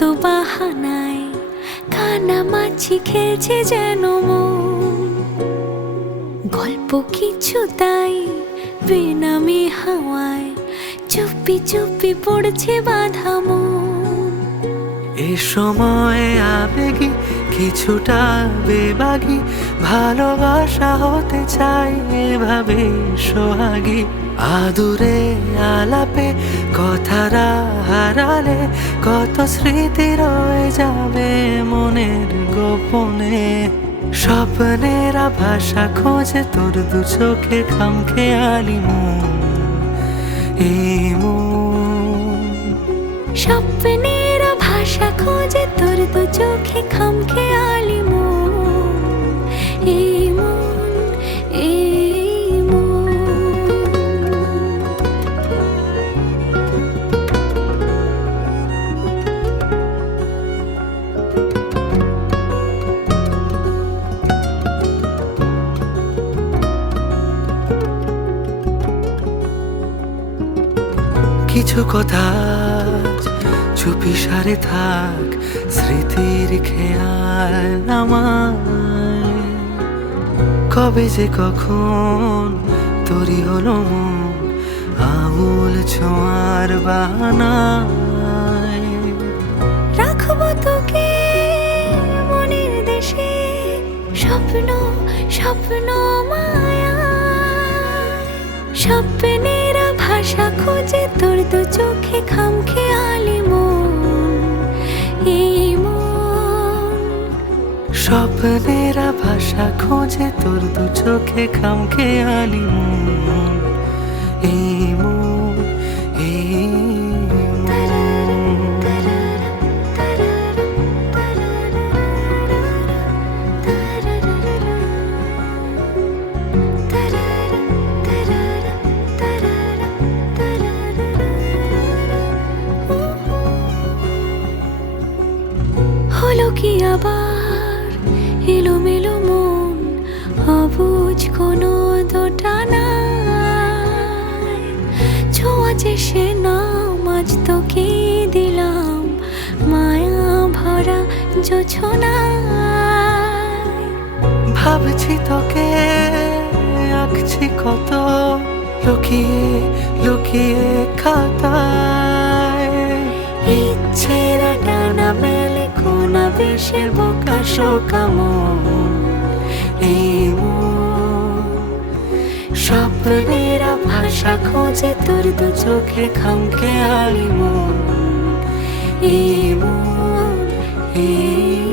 কত বাহানায় কানামাছি খেলছে যেন মন। গল্প কিছু তাই বেনামি হাওয়ায় চুপি চুপি পড়ছে বাঁধা মন। এ সময় আবেগী কিছুটা বেবাগী, ভালোবাসা হতে চাই এভাবে সোহাগী। আদুরে আলাপে কথারা হারালে কত স্মৃতি রয়ে যাবে মনের গোপনে। স্বপ্নের ভাষা খোঁজে তোর দু চোখে খামখেয়ালি মন, এই মন। স্বপ্নের ভাষা খোঁজে তোর দু চোখে খামখেয়ালি মন, এই মন, এই মন। কিছু কথা চুপি সারে থাক, স্মৃতির খেয়াল আমায়। কবে যে কখন তরি হলো মন আঙুল ছোঁয়ার বাহানায়। রাখবো তোকে মনের দেশে, স্বপ্ন স্বপ্ন মায়া। স্বপ্নের ভাষা খোঁজে তোর দু চোখে খামখেয়ালি মন, এই মন। স্বপ্নের ভাষা খোঁজে তোর দু চোখে খামখেয়ালি মন, এই মন, এই মন। হলো কি আবার এলোমেলো মন, অবুঝ কোনো দোটানায়। ছোঁয়াচে সে নাম আজ তোকে দিলাম মায়া ভরা জোছনায়। ভাবছি তোকে আঁকছি কত লুকিয়ে লুকিয়ে খাতায়। ইচ্ছের ডানা মেলে কোনা বেশে বোকা শোকা মন, এই মন। স্বপ্নের ভাষা খোঁজে তোর দু চোখে খামখেয়ালি মন, এই মন, এই